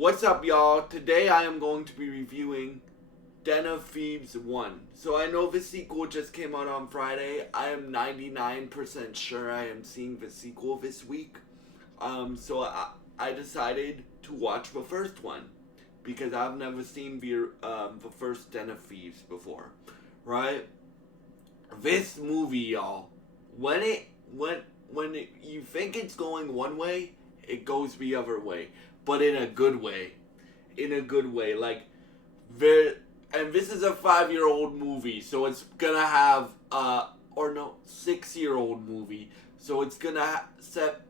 What's up, y'all? Today I am going to be reviewing Den of Thieves 1. So I know the sequel just came out on Friday. I am 99% sure I am seeing the sequel this week. So I decided to watch the first one because I've never seen the first Den of Thieves before, right? This movie, y'all, when you think it's going one way, it goes the other way, but in a good way. In a good way, like there. And this is a 5-year-old movie, so it's gonna have 6-year-old movie, so it's gonna set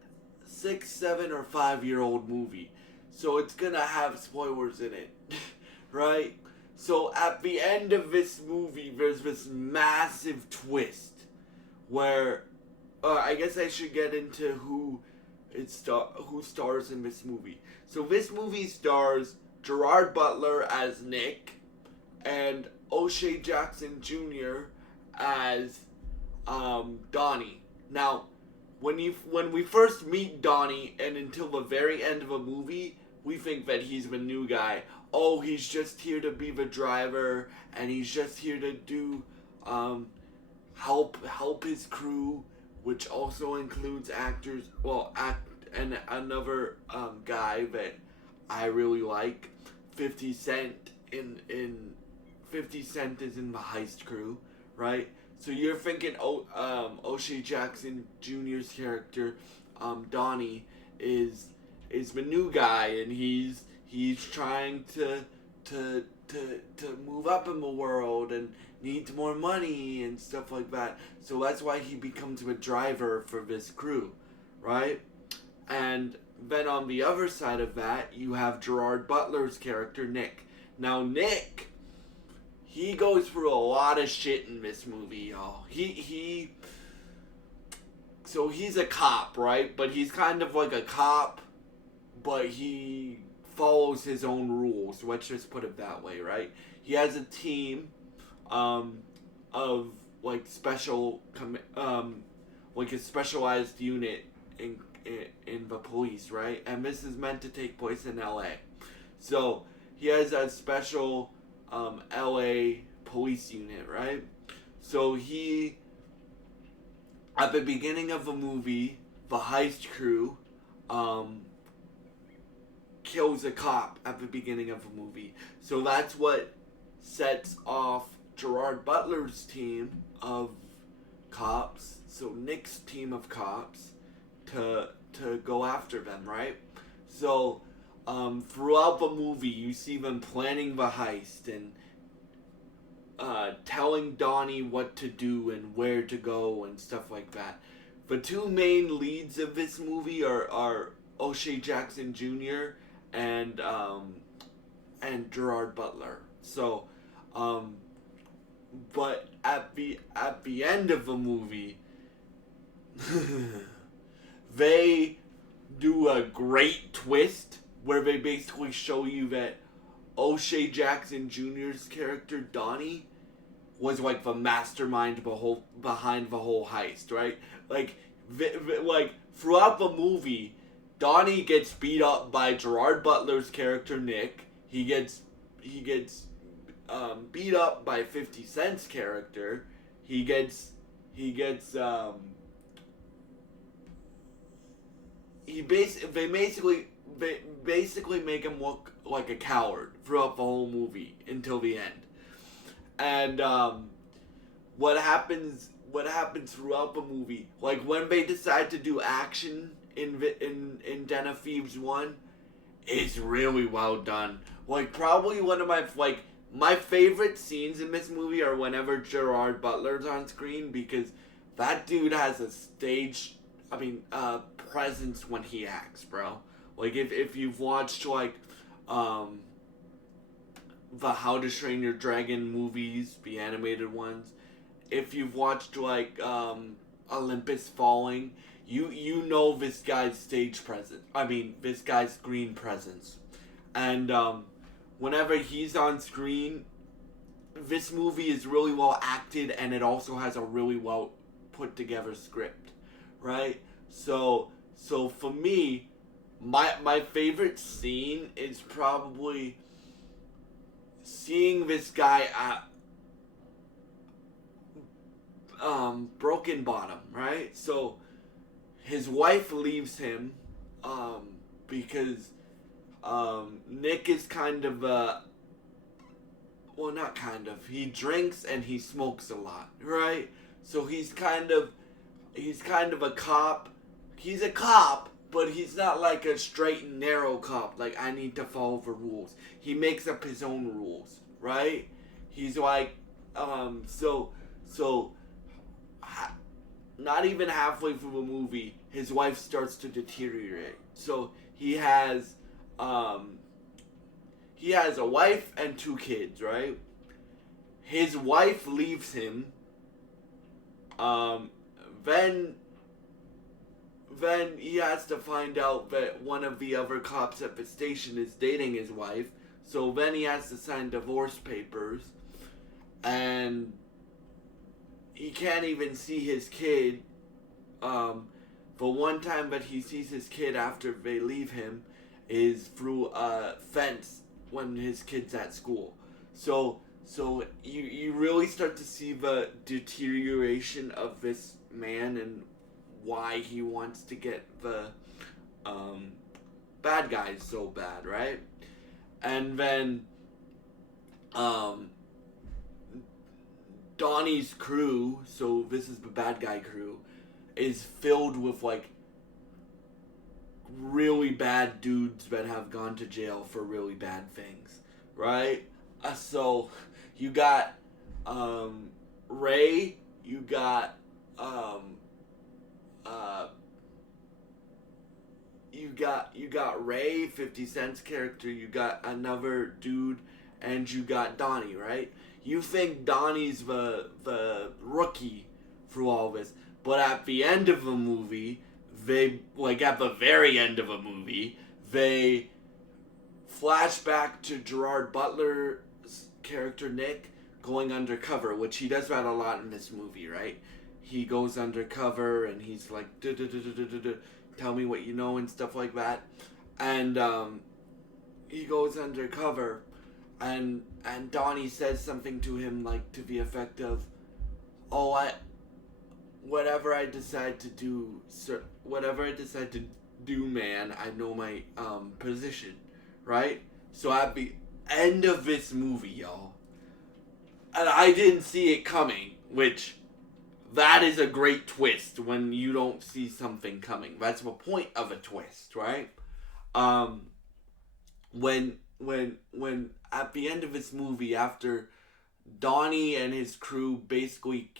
6, 7, or 5-year-old movie, so it's gonna have spoilers in it, right? So at the end of this movie, there's this massive twist where I guess I should get into who stars in this movie. So this movie stars Gerard Butler as Nick and O'Shea Jackson Jr. as Donnie. Now, when we first meet Donnie and until the very end of the movie, we think that he's the new guy. Oh, he's just here to be the driver, and he's just here to do help his crew, which also includes actors. And another guy that I really like, 50 Cent in 50 Cent is in the heist crew, right? So you're thinking O'Shea Jackson Jr.'s character, Donnie, is the new guy, and he's trying to move up in the world and needs more money and stuff like that. So that's why he becomes a driver for this crew, right? And then on the other side of that, you have Gerard Butler's character, Nick. Now, Nick, he goes through a lot of shit in this movie, y'all. So he's a cop, right? But he's kind of like a cop, but he follows his own rules. Let's just put it that way, right? He has a team of like like a specialized unit in the police, right? And this is meant to take place in LA. So he has a special LA police unit, right? So at the beginning of the movie, the heist crew kills a cop at the beginning of the movie. So that's what sets off Gerard Butler's team of cops, so Nick's team of cops, to go after them, right? So throughout the movie, you see them planning the heist and telling Donnie what to do and where to go and stuff like that. The two main leads of this movie are O'Shea Jackson Jr. and Gerard Butler. So, but at the end of the movie, they do a great twist where they basically show you that O'Shea Jackson Jr.'s character, Donnie, was like the mastermind behind the whole heist, right? Like throughout the movie, Donnie gets beat up by Gerard Butler's character, Nick. He gets beat up by 50 Cent's character. They basically make him look like a coward throughout the whole movie until the end. And what happens throughout the movie, like when they decide to do action in Den of Thieves 1, is really well done. Like probably one of my favorite scenes in this movie are whenever Gerard Butler's on screen, because that dude has a presence when he acts, bro. Like if you've watched like the How to Train Your Dragon movies, the animated ones, if you've watched like Olympus Falling, you know this guy's stage presence. This guy's screen presence. And whenever he's on screen, this movie is really well acted, and it also has a really well put together script, right? So for me, my favorite scene is probably seeing this guy at Broken Bottom, right? So his wife leaves him um, because Nick is kind of a well, not kind of. He drinks and he smokes a lot, right? So he's kind of a cop. He's a cop, but he's not like a straight and narrow cop. Like I need to follow the rules. He makes up his own rules, right? He's like, so so ha- not even halfway through the movie, his wife starts to deteriorate. So um, he has a wife and two kids, right? His wife leaves him. Um, then then he has to find out that one of the other cops at the station is dating his wife. So then he has to sign divorce papers, and he can't even see his kid. The one time that he sees his kid after they leave him is through a fence when his kid's at school. So you really start to see the deterioration of this man and why he wants to get the um, bad guys so bad, right? And then um, Donnie's crew, so this is the bad guy crew, is filled with like really bad dudes that have gone to jail for really bad things, right? So you got Ray, you got um, uh, you got Ray, 50 Cent's character, you got another dude, and you got Donnie, right? You think Donnie's the rookie through all this, but at the end of the movie, they like at the very end of a movie, they flash back to Gerard Butler's character Nick going undercover, which he does that a lot in this movie, right? He goes undercover and he's like, tell me what you know and stuff like that, and he goes undercover, and Donnie says something to him like to the effect of, "Oh, whatever I decide to do, sir, whatever I decide to do, man, I know my position, right?" So at the end of this movie, y'all, and I didn't see it coming, which that is a great twist when you don't see something coming. That's the point of a twist, right? Um, when at the end of this movie, after Donnie and his crew basically,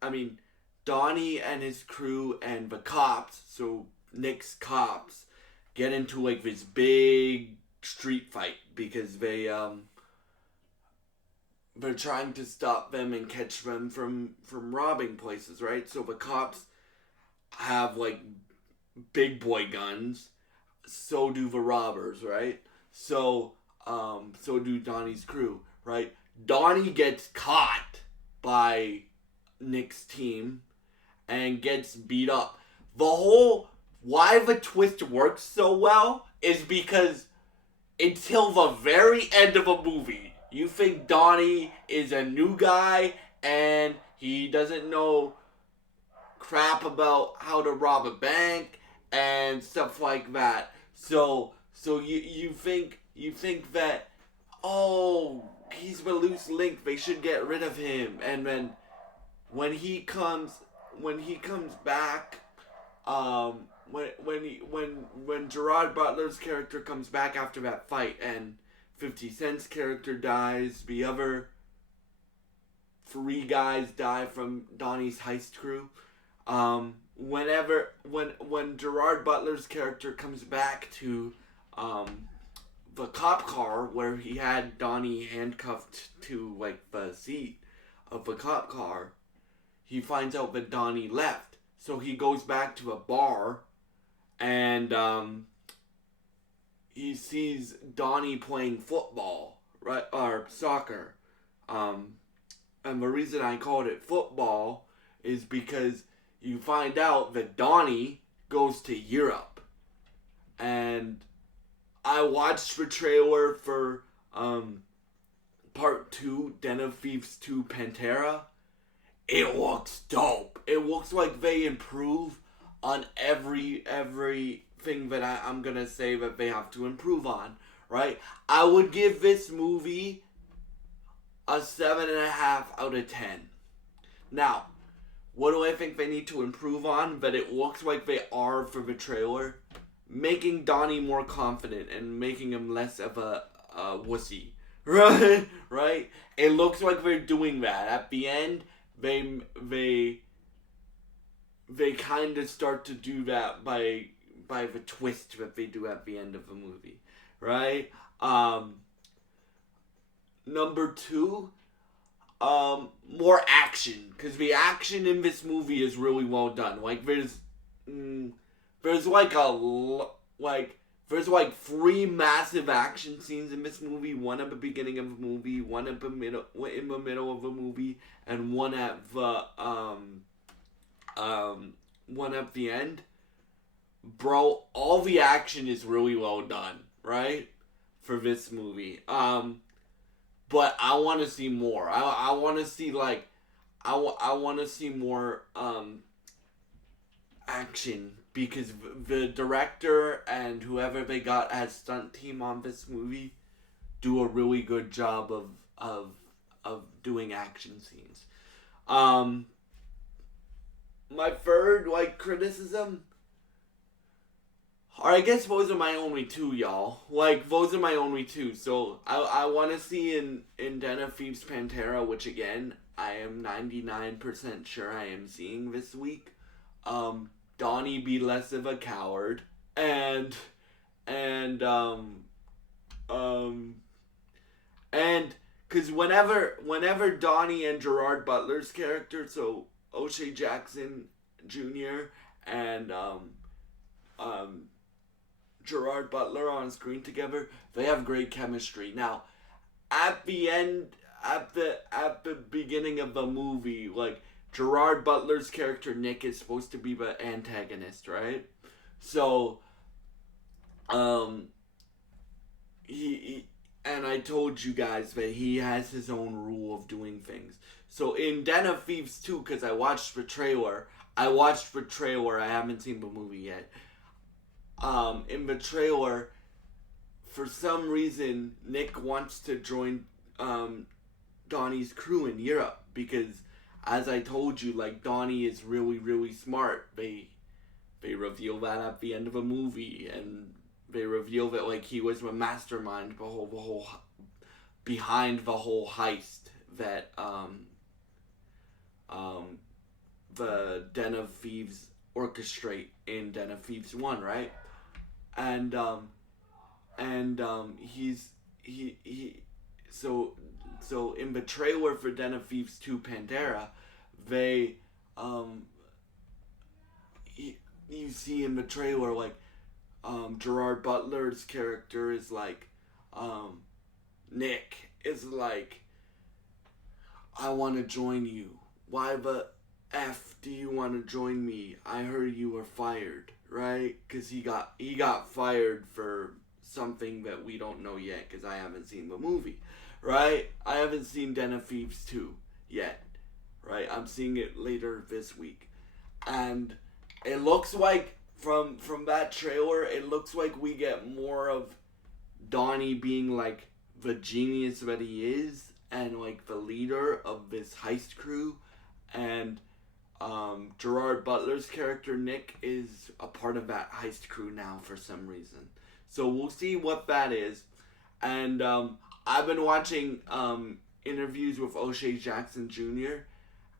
I mean, Donnie and his crew and the cops, so Nick's cops, get into like this big street fight because they're trying to stop them and catch them from robbing places, right? So the cops have like big boy guns, so do the robbers, right? So do Donnie's crew, right? Donnie gets caught by Nick's team and gets beat up. The whole why the twist works so well is because until the very end of a movie, you think Donnie is a new guy and he doesn't know crap about how to rob a bank and stuff like that. So you think that, oh, he's the loose link, they should get rid of him, and then when he comes back, when Gerard Butler's character comes back after that fight and 50 Cent's character dies, the other three guys die from Donnie's heist crew. When Gerard Butler's character comes back to the cop car where he had Donnie handcuffed to like the seat of the cop car, he finds out that Donnie left. So he goes back to a bar and he sees Donnie playing football, right, or soccer. And the reason I called it football is because you find out that Donnie goes to Europe and I watched the trailer for part 2, Den of Thieves 2 Pantera. It looks dope. It looks like they improve on everything that I'm gonna say that they have to improve on, right? I would give this movie a 7.5 out of 10. Now, what do I think they need to improve on that it looks like they are for the trailer? Making Donnie more confident and making him less of a wussy. Right? Right? It looks like they're doing that. At the end, they kind of start to do that by the twist that they do at the end of the movie. Right? Number 2, more action, because the action in this movie is really well done. Like there's like there's like 3 massive action scenes in this movie. One at the beginning of the movie, one at the middle, in the middle of the movie, and one at the one at the end. Bro, all the action is really well done, right? For this movie. But I want to see more. I want to see like I want to see more action, because the director and whoever they got as stunt team on this movie do a really good job of doing action scenes. My third like criticism, or I guess those are my only 2, y'all. Like, those are my only 2. So, I want to see in Den of Thieves Pantera, which again, I am 99% sure I am seeing this week. Donnie be less of a coward. And because whenever Donnie and Gerard Butler's character, so O'Shea Jackson Jr. and Gerard Butler on screen together, they have great chemistry. Now, at the end, at the beginning of the movie, like Gerard Butler's character Nick is supposed to be the antagonist, right? So, he and I told you guys that he has his own rule of doing things. So in Den of Thieves 2, because I watched the trailer, I haven't seen the movie yet. In the trailer, for some reason, Nick wants to join Donnie's crew in Europe, because, as I told you, like, Donnie is really, really smart. They reveal that at the end of a movie, and they reveal that like he was the mastermind behind the whole heist that the Den of Thieves orchestrate in Den of Thieves 1, right? And so in the trailer for Den of Thieves 2 Pantera, they you see in the trailer like Gerard Butler's character is like Nick is like, I want to join you. Why the F do you want to join me? I heard you were fired, right? Because he got fired for something that we don't know yet, because I haven't seen the movie, right? I haven't seen Den of Thieves 2 yet, right? I'm seeing it later this week. And it looks like, from that trailer, it looks like we get more of Donnie being like the genius that he is, and like the leader of this heist crew, and Gerard Butler's character Nick is a part of that heist crew now for some reason. So we'll see what that is. And I've been watching interviews with O'Shea Jackson Jr.,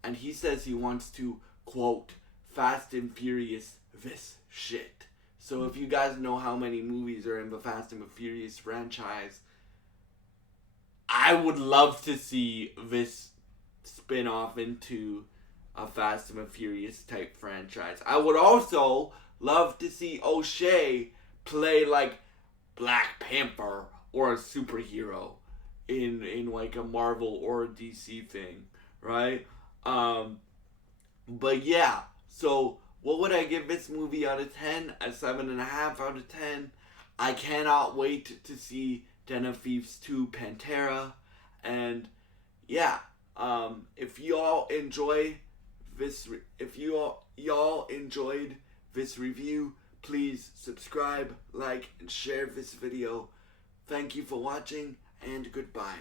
and he says he wants to, quote, Fast and Furious this shit. So if you guys know how many movies are in the Fast and the Furious franchise, I would love to see this spin off into a Fast and the Furious type franchise. I would also love to see O'Shea play like Black Panther or a superhero in like a Marvel or a DC thing, right? But yeah, so What would I give this movie out of 10? A 7.5 out of 10. I cannot wait to see Den of Thieves 2 Pantera. And yeah, if y'all enjoy this, if y'all enjoyed this review, please subscribe, like, and share this video. Thank you for watching, and goodbye.